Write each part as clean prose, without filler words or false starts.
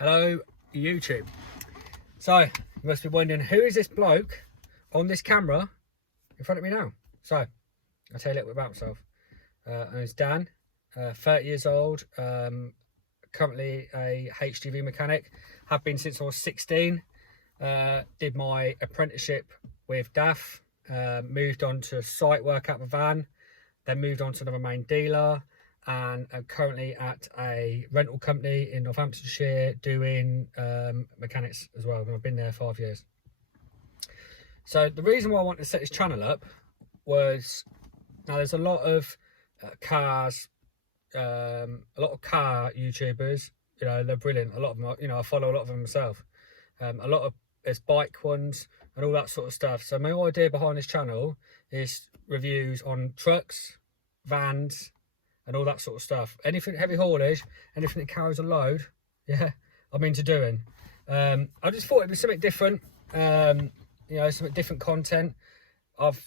Hello YouTube. So you must be wondering, who is this bloke on this camera in front of me now? So I'll tell you a little bit about myself. My name's Dan, 30 years old, currently a HGV mechanic, have been since I was 16. Did my apprenticeship with DAF, moved on to site work at the van, then moved on to the main dealer, and I'm currently at a rental company in Northamptonshire doing mechanics as well. I've been there 5 years. So the reason why I wanted to set this channel up was, now there's a lot of cars, a lot of car YouTubers, you know, they're brilliant. A lot of them, you know, I follow a lot of them myself. A lot of, there's bike ones and all that sort of stuff. So my idea behind this channel is reviews on trucks, vans, and all that sort of stuff. Anything heavy haulage, anything that carries a load, yeah, I'm into doing. I just thought it'd be something different, you know, something different content. I've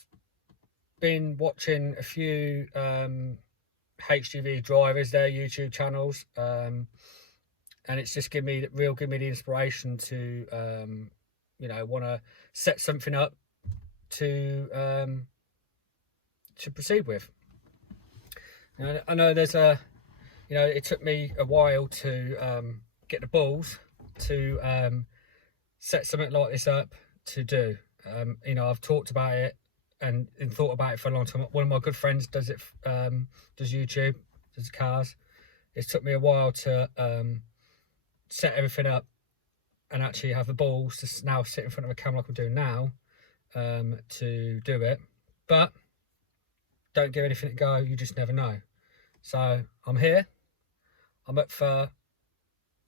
been watching a few HGV drivers, their YouTube channels, and it's just give me the inspiration to you know, want to set something up to proceed with. And I know there's a, you know, it took me a while to get the balls to set something like this up to do. You know, I've talked about it and thought about it for a long time. One of my good friends does it, does YouTube, does cars. It took me a while to set everything up and actually have the balls to now sit in front of a camera like I'm doing now to do it. But don't give anything a go, you just never know. So I'm here, I'm up for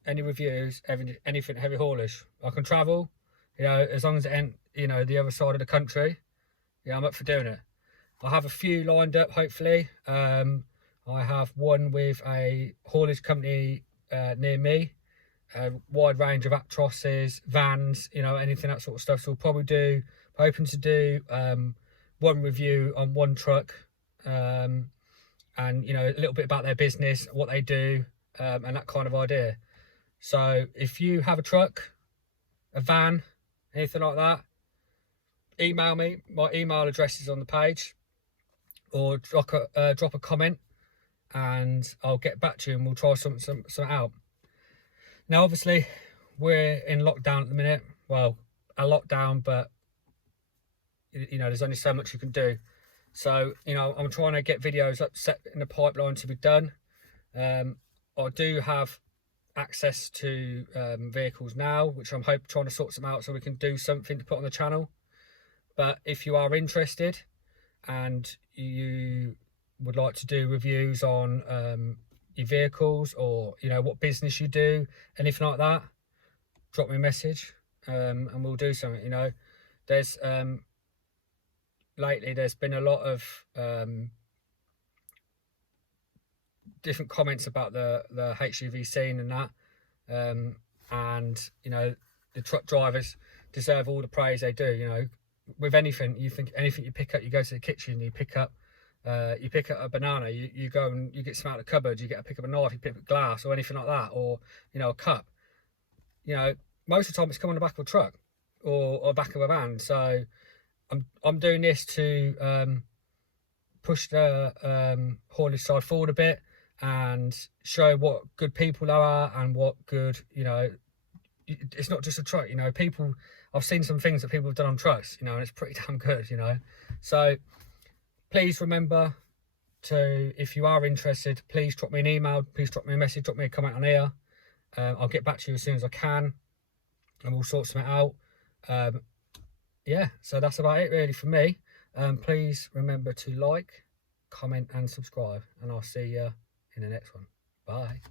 any reviews, anything heavy haulage. I can travel, you know, as long as it ain't, you know, the other side of the country. Yeah, I'm up for doing it. I have a few lined up, hopefully. I have one with a haulage company near me, a wide range of Actrosses, vans, you know, anything, that sort of stuff. So we'll probably do, hoping to do one review on one truck, and, you know, a little bit about their business, what they do, and that kind of idea. So if you have a truck, a van, anything like that, email me. My email address is on the page, or drop a comment and I'll get back to you and we'll try something out. Now obviously we're in lockdown at the minute, well, a lockdown, but you know, there's only so much you can do. So, you know, I'm trying to get videos up, set in the pipeline to be done. I do have access to vehicles now, which I'm trying to sort some out so we can do something to put on the channel. But if you are interested and you would like to do reviews on your vehicles, or, you know, what business you do, anything like that, drop me a message and we'll do something. You know, there's lately there's been a lot of different comments about the HGV scene and that, and, you know, the truck drivers deserve all the praise they do. You know, with anything, you think anything you pick up, you go to the kitchen, you pick up a banana, you go and you get some out of the cupboard, you pick up a knife, you pick up glass or anything like that, or, you know, a cup. You know, most of the time it's come on the back of a truck or back of a van. So I'm doing this to push the haulage side forward a bit and show what good people are and what good, you know, it's not just a truck, you know, people, I've seen some things that people have done on trucks, you know, and it's pretty damn good, you know. So please remember to, if you are interested, please drop me an email, please drop me a message, drop me a comment on here. I'll get back to you as soon as I can and we'll sort something out. Yeah, so that's about it really for me. Please remember to like, comment and subscribe, and I'll see you in the next one. Bye.